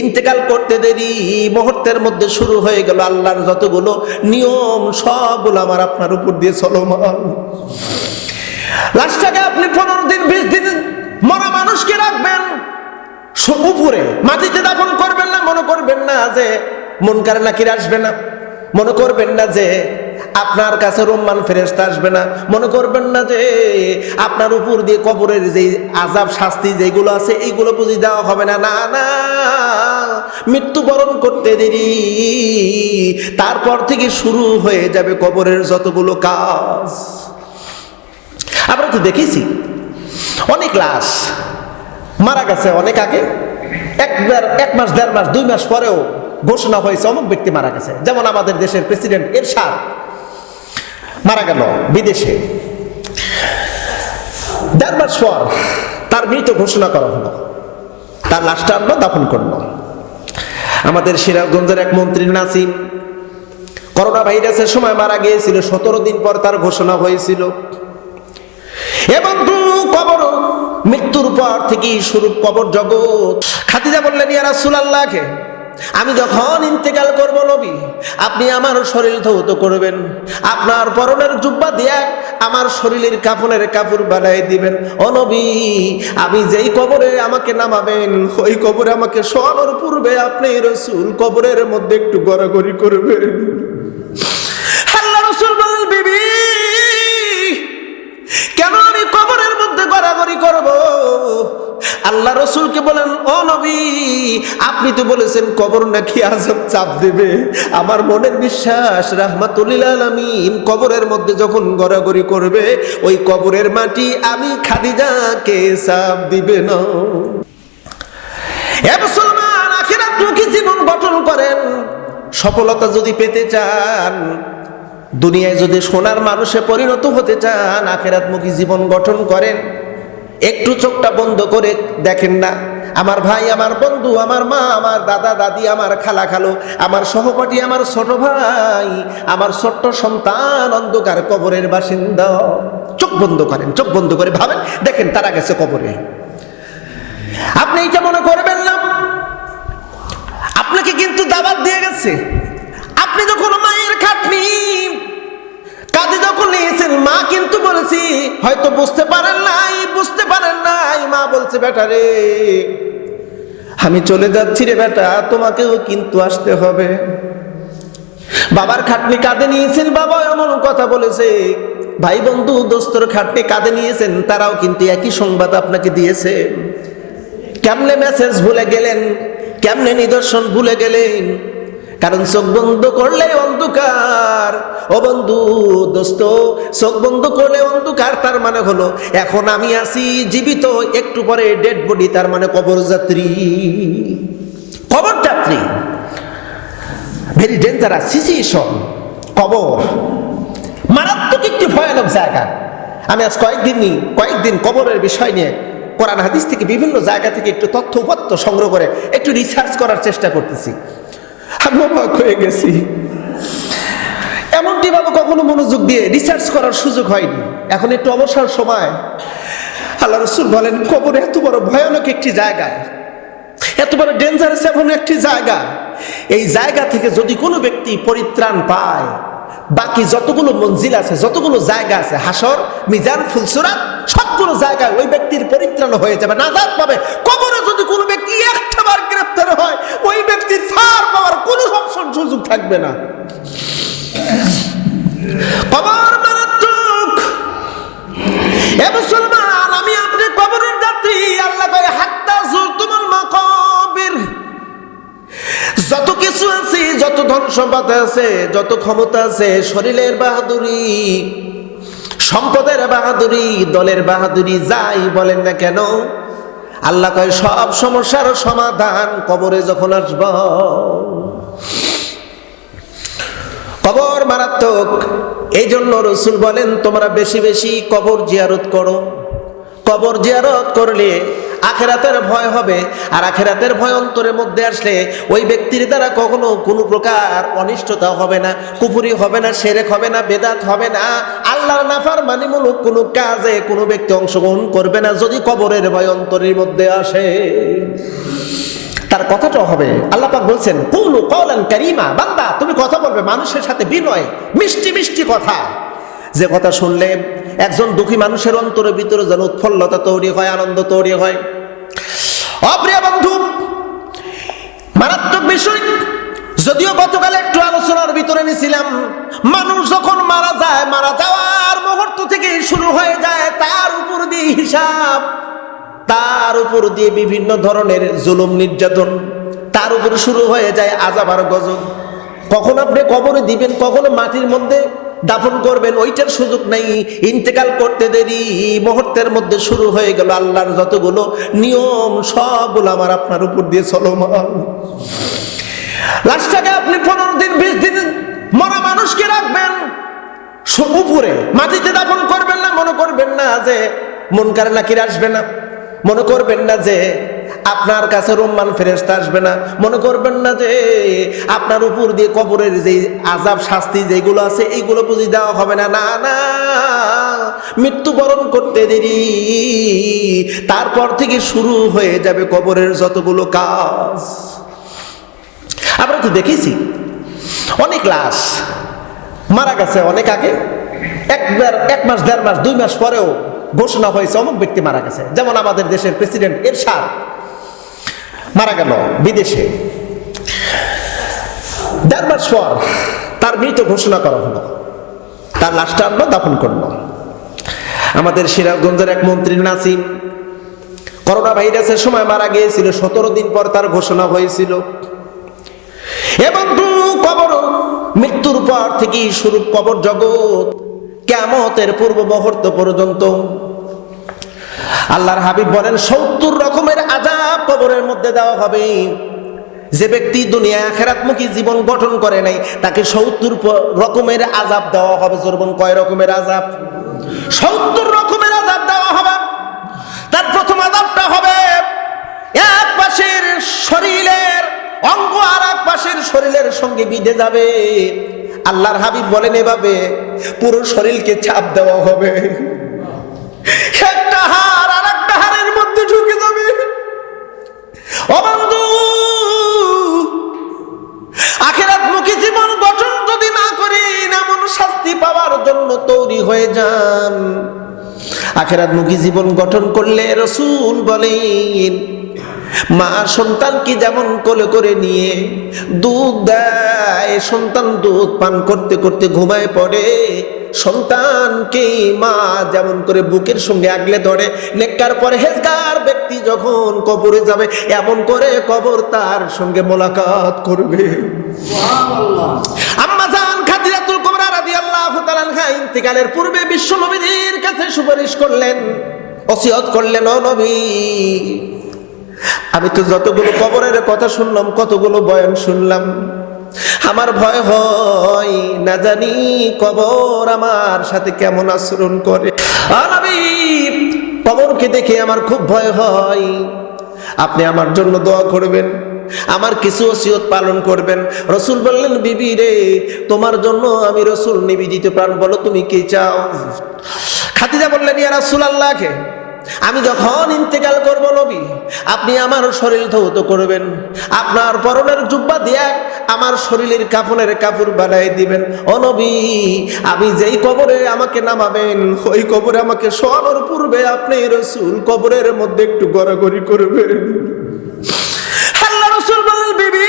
ইন্তেকাল করতে দেরি মুহূর্তের মধ্যে শুরু হয়ে গেল আল্লাহর যতগুলো নিয়ম সবগুলো আমার আপনার উপর দিয়ে চলমান। লাশটাকে আপনি 15 দিন 20 দিন মরা মানুষকে রাখবেন উপরে, মাটিতে দাফন করবেন না। মনে করবেন না যে মুনকার নাকির আসবে না, মনে করবেন না যে আপনার কাছে রহমান ফেরেশতা আসবে না, মনে করবেন না যে আপনার উপর দিয়ে কবরের যে আযাব শাস্তি যেগুলো আছে এইগুলো বুঝি দেওয়া হবে না। না না, মৃত্যুবরণ করতে দেরি, তারপর থেকে শুরু হয়ে যাবে কবরের যতগুলো কাজ। আমরা তো দেখেছি অনেক লাশ মারা গেছে অনেক আগে, 1 মাস 1.5 মাস 2 মাস পরেও ঘোষণা হয়েছে অমুক ব্যক্তি মারা গেছে। যেমন আমাদের দেশের প্রেসিডেন্ট এরশাদ মারা গেল বিদেশে, 1.5 মাস পর তার মৃত ঘোষণা করা হলো, তার লাশটা আনলো দাফন করলো। আমাদের সিরাজগঞ্জের এক মন্ত্রী নাসিম করোনা ভাইরাসের সময় মারা গিয়েছিল, 17 দিন পর তার ঘোষণা হয়েছিল। এবং কবর মৃত্যুর পর থেকে শুরু কবর জগৎ। খাদিজা বললেন, ইয়া রাসূলুল্লাহকে আমি যখন ইন্তেকাল করব নবী, আপনি আমার শরীর ধৌত করবেন, আপনার পরনের জুব্বা দিয়ে আমার শরীরের কাফনের কাপড় বানাই দিবেন। ও নবী, আমি যেই কবরে আমাকে নামাবেন ওই কবরে আমাকে শোয়ানোর পূর্বে আপনি রাসূল কবরের মধ্যে একটু গড়াগড়ি করবেন। আল্লাহ রাসূল বলেন, বিবি কেন আমি কবরের মধ্যে গড়াগড়ি করব? আল্লাহ রসুলকে বলেন, ও নবী, আপনি তো বলেছেন কবর নাকি আযাব চাপ দেবে। আমার মনের বিশ্বাস রাহমাতুল লিল আলামিন কবরের মধ্যে যখন গড়াগড়ি করবে ওই কবরের মাটি আমি খাদিজাকে চাপ দিবে না। এ মুসলমান, আখিরাতমুখী জীবন গঠন করেন। সফলতা যদি পেতে চান, দুনিয়ায় যদি সোনার মানুষে পরিণত হতে চান, আখিরাতমুখী জীবন গঠন করেন। একটু চোখটা বন্ধ করে দেখেন না, আমার ভাই, আমার বন্ধু, আমার মা, আমার দাদা দাদি, আমার খালা খালো, আমার সহপাঠী, আমার ছোট ভাই, আমার ছোট্ট সন্তান অন্ধকার কবরের বাসিন্দা। চোখ বন্ধ করেন, চোখ বন্ধ করে ভাবেন, দেখেন তারা গেছে কবরে। আপনি এটা মনে করবেন না, আপনাকে কিন্তু দাওয়াত দিয়ে গেছে। আপনি যখন মায়ের খাটনি কাঁধে যখন নিয়েছেন, মা কিন্তু বলেছি হয়তো বুঝতে পারেন নাই, মা বলছে, বেটা রে আমি চলে যাচ্ছি রে বেটা, তোমাকেও কিন্তু আসতে হবে। বাবার খাটনি কাঁধে নিয়েছেন, বাবা এমন কথা বলেছে। ভাই বন্ধু দোস্তর খাটনি কাঁধে নিয়েছেন, তারাও কিন্তু একই সংবাদ আপনাকে দিয়েছে। কেমনে মেসেজ ভুলে গেলেন, কেমনে নিদর্শন ভুলে গেলেন? কারণ চোখ বন্ধ করলে অন্ধকার। ও বন্ধু দোস্ত, চোখ বন্ধ করলে অন্ধকার, তার মানে হলো এখন আমি আছি জীবিত, একটু পরে ডেড বডি, তার মানে কবর যাত্রী। কবর যাত্রী ভেরি ডেঞ্জারাস সিচুয়েশন। কবর মারাত্মক একটি ভয়ানক জায়গা। আমি আজ কয়েকদিন কবরের বিষয় নিয়ে কোরআন হাদিস থেকে বিভিন্ন জায়গা থেকে একটু তথ্য উপাত্ত সংগ্রহ করে একটু রিসার্চ করার চেষ্টা করতেছি। আমি অবাক হয়ে গেছি, এমনটি ভাবে কখনো মনোযোগ দিয়ে রিসার্চ করার সুযোগ হয়নি। এখন একটু অবসর সময়। আল্লাহ রাসূল বলেন, কবর এত বড় ভয়ানক একটি জায়গা, এত বড় ডেঞ্জারাস এমন একটি জায়গা, এই জায়গা থেকে যদি কোনো ব্যক্তি পরিত্রাণ পায়, বাকি যতগুলো মঞ্জিল আছে, যতগুলো জায়গা আছে, হাসর, মিজান, ফুলসুরাত, সবগুলো জায়গায় ওই ব্যক্তির পরিত্রাণ হয়ে যাবে, নাজাত পাবে। কবরে যদি কোনো ব্যক্তি একটাবার গ্রেফতার হয়, ওই ব্যক্তির ছাড় পাওয়ার কোনো অপশন সুযোগ থাকবে না। কবর মারাত্মক। এ মুসলমান, আমি আপনি কবরের যাত্রী। আল্লাহ কয়, হাত্তা যুরতুমুল মাকাবির। যত কিছু আছে, যত ধন সম্পদ আছে, যত ক্ষমতা আছে, শরীরের বাহাদুরি, সম্পদের বাহাদুরি, দলের বাহাদুরি, যাই বলেন না কেন, আল্লাহ কয় সব সমস্যার সমাধান কবরে যখন আসব। কবর মারাত্মক। এই জন্য রাসূল বলেন, তোমরা বেশি বেশি কবর জিয়ারত করো। কবর জিয়ারত করলে আখিরাতের ভয় হবে, আর আখিরাতের ভয় অন্তরের মধ্যে আসলে ওই ব্যক্তির দ্বারা কখনো কোনো প্রকার অনিষ্টতা হবে না, কুফরি হবে না, শিরক হবে না, বেদাত হবে না, আল্লাহর নাফরমানিমূলক কোনো কাজে কোনো ব্যক্তি অংশগ্রহণ করবে না, যদি কবরের ভয় অন্তরের মধ্যে আসে। তার তার কথাটা হবে। আল্লাহ পাক বলছেন কুলু কওলান কারীমা, বান্দা তুমি কথা বলবে মানুষের সাথে বিনয়, মিষ্টি মিষ্টি কথা, যে কথা শুনলে একজন দুঃখী মানুষের অন্তরের ভিতরে যেন উৎফুল্লতা তৈরি হয়, আনন্দ তৈরি হয়। অপ্রিয় বন্ধু, মারাত্মক বিষয়, যদিও গতকাল একটু আলোচনার ভিতরে নিয়েছিলাম, মানুষ যখন মারা যায়, মারা যাওয়ার মুহূর্ত থেকে শুরু হয়ে যায় তার উপর দিয়ে হিসাব, তার উপর দিয়ে বিভিন্ন ধরনের জুলুম নির্যাতন, তার উপর শুরু হয়ে যায় আযাব আর গজব। কখন আপনি কবরে দিবেন, কখনো মাটির মধ্যে দাফন করবেন, ওইটার সুযোগ নেই। ইন্তেকাল করতে দেরি, মুহূর্তের মধ্যে শুরু হয়ে গেল আল্লাহর যতগুলো নিয়ম, সবগুলো আমার আপনার উপর দিয়ে চলমান। লাস্টটাকে আপনি 15 দিন 20 দিন মরা মানুষকে রাখবেন উপরে, মাটিতে দাফন করবেন না। মনে করবেন না যে মুনকার নাকির আসবে না, মনে করবেন না যে আপনার কাছে রহমান ফেরেশতা আসবে না, মনে করবেন না যে আপনার উপর দিয়ে কবরের যে আযাব শাস্তি যেগুলো আছে এইগুলো বুঝি দেওয়া হবে না। না না, মৃত্যুবরণ করতে দেরি, তারপর থেকে শুরু হয়ে যাবে কবরের যতগুলো কাজ। আমরা তো দেখেছি অনেক লাশ মারা গেছে অনেক আগে, 1 মাস 1.5 মাস 2 মাস পরেও ঘোষণা হয়েছে অমুক ব্যক্তি মারা গেছে। যেমন আমাদের দেশের প্রেসিডেন্ট এরশাদ মারা গেল বিদেশে, 1.5 মাস পর তার মৃত ঘোষণা করা হলো, তার লাশটা আনলো, দাফন করলো। আমাদের সিরাজগঞ্জের এক মন্ত্রী নাসিম করোনা ভাইরাসের সময় মারা গিয়েছিল, 17 দিন পর তার ঘোষণা হয়েছিল। এবং কবর, মৃত্যুর পর থেকে শুরু কবর জগৎ, কিয়ামতের পূর্ব মুহূর্ত পর্যন্ত আল্লাহর হাবিব বলেন 70 রকমের আযাব কবরের মধ্যে দেওয়া হবে। যে ব্যক্তি দুনিয়া আখিরাতমুখী জীবন গঠন করে নাই তাকে 70 রকমের আযাব দেওয়া হবে। জোরবন কয় রকমের আযাব? 70 রকমের আযাব দেওয়া হবে। তার প্রথম আযাবটা হবে এক পাশের শরীরের অঙ্গ আর এক পাশের শরীরের সঙ্গে বিঁধে যাবে। আল্লাহর হাবিব বলেন এভাবে পুরো শরীরকে চাপ দেওয়া হবে, একটা হাড় আর একটা হাড়ের মধ্যে ঢুকে যাবে। ও বন্ধু, আখিরাতমুখী জীবন গঠন যদি না করি, এমন শাস্তি পাওয়ার জন্য তৈরি হয়ে যান। আখিরাতমুখী জীবন গঠন করলে রাসূল বলেন মা সন্তানকে যেমন কোলে করে নিয়ে দুধ দেয়, সন্তান দুধ পান করতে করতে ঘুমায় পড়ে, সন্তানকে মা যেমন করে বুকের সঙ্গে আগলে ধরে, নেককার পরহেজগার ব্যক্তি যখন কবরে যাবে এমন করে কবর তার সঙ্গে মোলাকাত করবে। সুবহানাল্লাহ। আম্মা জান খাদিজাতুল কুবরা রাদিয়াল্লাহু তাআলা আনহা ইন্তিকালের পূর্বে বিশ্ব নবীর কাছে সুপারিশ করলেন, ওসিয়ত করলেন, ও নবী, আমি তো যতগুলো কবরের কথা শুনলাম, কতগুলো বয়ান শুনলাম, আমার ভয় হয় না জানি কবর আমার সাথে কেমন আচরণ করে। নবী, কবরকে দেখে আমার খুব ভয় হয়, আপনি আমার জন্য দোয়া করবেন, আমার কিছু ওসিয়ত পালন করবেন। রাসূল বললেন বিবি রে, তোমার জন্য আমি রাসূল নিবেদিত প্রাণ, বলো তুমি কি চাও? খাদিজা বললেন ইয়া রাসূলুল্লাহকে আমি যখন ইন্তেকাল করব নবী, আপনি আমার শরীর ধৌত করবেন, আপনার পরনের জুব্বা দিয়ে আমার শরীরের কাফনের কাপড় বানাই দিবেন। ও নবী, আমি যেই কবরে আমাকে নামাবেন ওই কবরে আমাকে শোয়ানোর পূর্বে আপনি রাসূল কবরের মধ্যে একটু গড়াগড়ি করবেন। আল্লাহ রাসূল বলেন বিবি,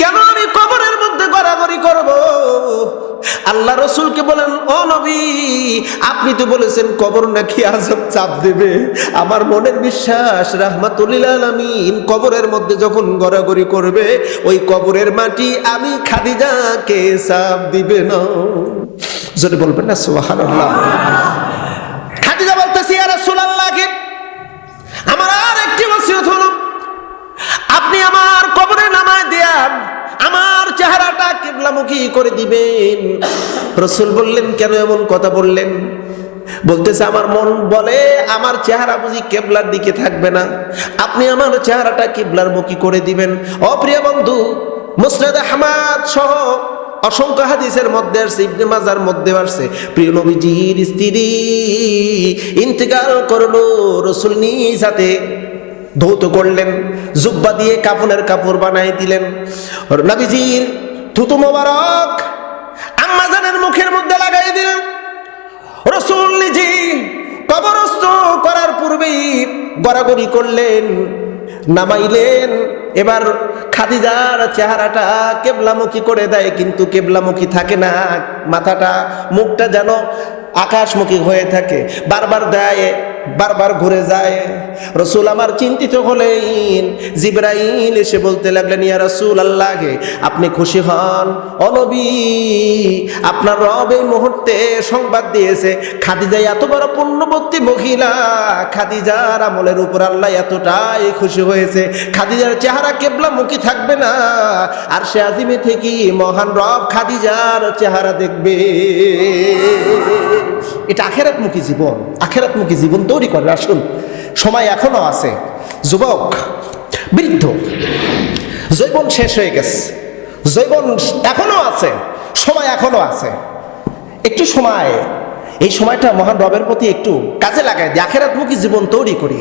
কেন আমি কবরের মধ্যে গড়াগড়ি করব? আল্লাহ রাসূলকে বলেন ও নবী, আপনি তো বলেছেন কবর নাকি আযাব চাপ দেবে, আমার মনের বিশ্বাস রাহমাতুল লিল আলামিন কবরের মধ্যে যখন গড়াগড়ি করবে ওই কবরের মাটি আমি খাদিজাকে চাপ দিবে না। যদি বলবেন না সুবহানাল্লাহ। খাদিজা বলতেছি ইয়া রাসূলুল্লাহকে আমার আর একটি ওসিয়ত হলো, আপনি আমার কবরে নামায় দেন, আমার চেহারাটা কিবলামুখী করে দিবেন। রাসূল বললেন কেন এমন কথা বললেন? বলতেছে আমার মন বলে আমার চেহারা বুঝি কিবলার দিকে থাকবে না, আপনি আমার চেহারাটা কিবলার মুখী করে দিবেন। অপ্রিয় বন্ধু, মুসনাদ আহমদ সহ অসংখ্য হাদিসের মধ্যে আসছে, ইবনে মাজার মধ্যে আসছে, প্রিয় নবীজির স্ত্রী ইন্তেকাল করলো, রাসূল নিজ হাতে ধৌত করলেন, জুব্বা দিয়ে কাফনের কাপড় বানাই দিলেন। নবীজির থুতু মোবারক আম্মা জানের মুখের মধ্যে লাগাই দিলেন। রাসূল নিজে কবরস্থ করার পূর্বেই গড়াগড়ি করলেন, নামাইলেন। এবার খাদিজার চেহারাটা কেবলামুখী করে দেয়, কিন্তু কেবলামুখী থাকে না, মাথাটা মুখটা যেন আকাশমুখী হয়ে থাকে, বারবার দেয়, বারবার ঘুরে যায়। রাসূল আমার চিন্তিত হলেন। জিবরাইল এসে বলতে লাগলেন, ইয়া রাসূলুল্লাহ, আপনি খুশি হন, ও নবী, আপনার রব এই মুহূর্তে সংবাদ দিয়েছে খাদিজা এত বড় পুণ্যবতী মহিলা, খাদিজার আমলের উপর আল্লাহ এতটাই খুশি হয়েছে, খাদিজার চেহারা কেবলামুখী থাকবে না, আর সে আজিমে থেকে মহান রব খাদিজার চেহারা দেখবে। এটা আখিরাতমুখী জীবন, আখিরাতমুখী জীবন তৈরি করে। আসুন, সময় এখনো আছে। যুবক, বৃদ্ধ, যৌবন শেষ হয়ে গেছে, যৌবন এখনো আছে, সময় এখনো আছে। একটু সময়, এই সময়টা মহান রবের প্রতি একটু কাজে লাগাই দিয়ে আখিরাতমুখী জীবন তৈরি করি।